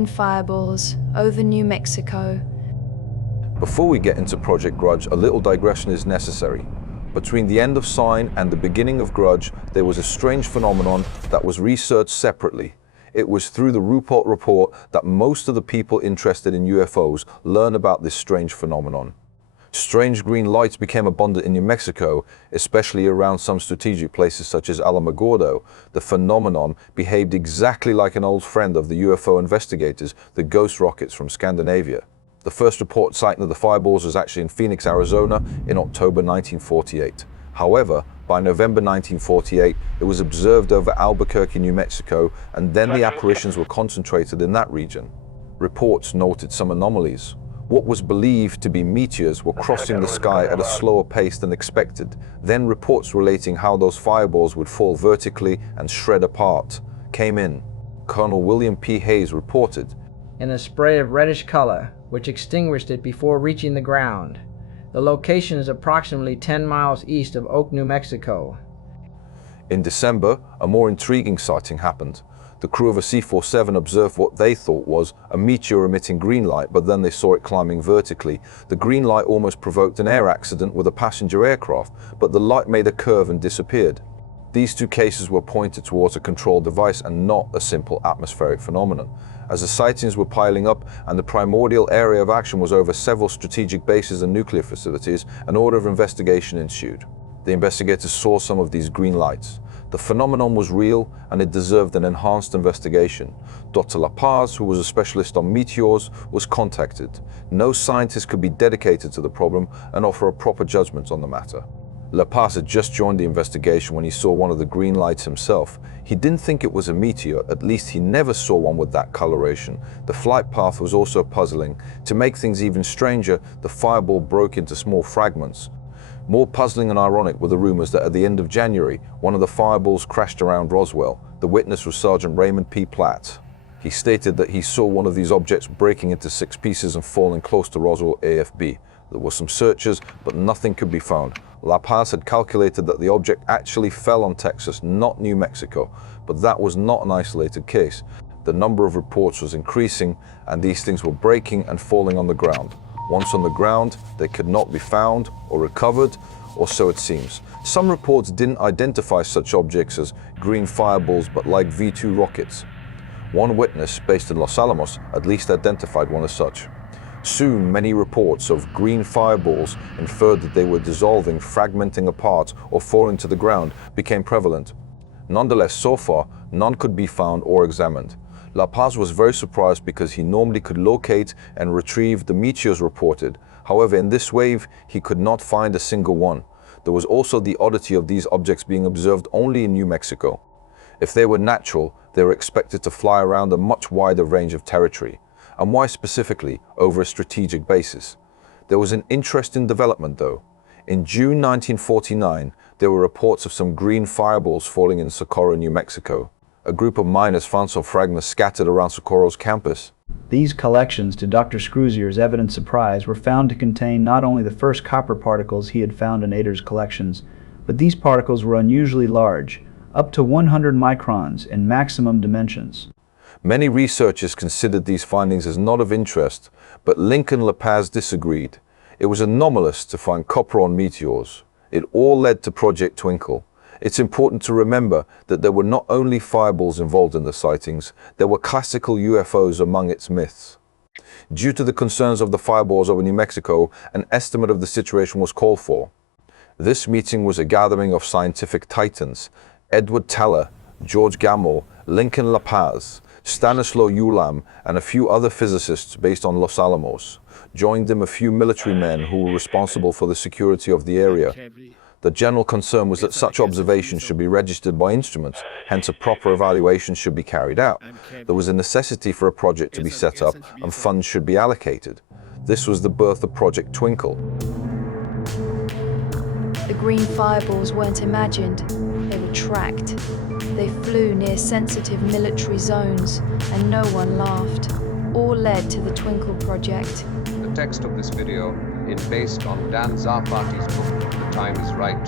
green fireballs over New Mexico. Before we get into Project Grudge, a little digression is necessary. Between the end of Sign and the beginning of Grudge, there was a strange phenomenon that was researched separately. It was through the Rupert report that most of the people interested in UFOs learned about this strange phenomenon. Strange green lights became abundant in New Mexico, especially around some strategic places such as Alamogordo. The phenomenon behaved exactly like an old friend of the UFO investigators, the ghost rockets from Scandinavia. The first report sighting of the fireballs was actually in Phoenix, Arizona in October 1948. However, by November 1948, it was observed over Albuquerque, New Mexico, and then the apparitions were concentrated in that region. Reports noted some anomalies. What was believed to be meteors were crossing the sky at a slower pace than expected. Then reports relating how those fireballs would fall vertically and shred apart came in. Colonel William P. Hayes reported, "In a spray of reddish color, which extinguished it before reaching the ground. The location is approximately 10 miles east of Oak, New Mexico." In December, a more intriguing sighting happened. The crew of a C-47 observed what they thought was a meteor emitting green light, but then they saw it climbing vertically. The green light almost provoked an air accident with a passenger aircraft, but the light made a curve and disappeared. These two cases were pointed towards a controlled device and not a simple atmospheric phenomenon. As the sightings were piling up and the primordial area of action was over several strategic bases and nuclear facilities, an order of investigation ensued. The investigators saw some of these green lights. The phenomenon was real and it deserved an enhanced investigation. Dr. La Paz, who was a specialist on meteors, was contacted. No scientist could be dedicated to the problem and offer a proper judgment on the matter. La Paz had just joined the investigation when he saw one of the green lights himself. He didn't think it was a meteor, at least he never saw one with that coloration. The flight path was also puzzling. To make things even stranger, the fireball broke into small fragments. More puzzling and ironic were the rumors that at the end of January, one of the fireballs crashed around Roswell. The witness was Sergeant Raymond P. Platt. He stated that he saw one of these objects breaking into 6 pieces and falling close to Roswell AFB. There were some searches, but nothing could be found. La Paz had calculated that the object actually fell on Texas, not New Mexico, but that was not an isolated case. The number of reports was increasing, and these things were breaking and falling on the ground. Once on the ground, they could not be found or recovered, or so it seems. Some reports didn't identify such objects as green fireballs, but like V-2 rockets. One witness, based in Los Alamos, at least identified one as such. Soon, many reports of green fireballs inferred that they were dissolving, fragmenting apart, or falling to the ground became prevalent. Nonetheless, so far, none could be found or examined. La Paz was very surprised because he normally could locate and retrieve the meteors reported. However, in this wave, he could not find a single one. There was also the oddity of these objects being observed only in New Mexico. If they were natural, they were expected to fly around a much wider range of territory. And why specifically over a strategic basis? There was an interesting development though. In June 1949, there were reports of some green fireballs falling in Socorro, New Mexico. A group of miners found some fragments scattered around Socorro's campus. These collections, to Dr. Scruzier's evident surprise, were found to contain not only the first copper particles he had found in Ader's collections, but these particles were unusually large, up to 100 microns in maximum dimensions. Many researchers considered these findings as not of interest, but Lincoln La Paz disagreed. It was anomalous to find copper on meteors. It all led to Project Twinkle. It's important to remember that there were not only fireballs involved in the sightings, there were classical UFOs among its myths. Due to the concerns of the fireballs over New Mexico, an estimate of the situation was called for. This meeting was a gathering of scientific titans: Edward Teller, George Gamow, Lincoln La Paz, Stanislaw Ulam, and a few other physicists based on Los Alamos. Joined them a few military men who were responsible for the security of the area. The general concern was that such observations should be registered by instruments, hence a proper evaluation should be carried out. There was a necessity for a project to be set up and funds should be allocated. This was the birth of Project Twinkle. The green fireballs weren't imagined, they were tracked. They flew near sensitive military zones, and no one laughed. All led to the Twinkle Project. The text of this video is based on Dan Zarfati's book, The Time is Right,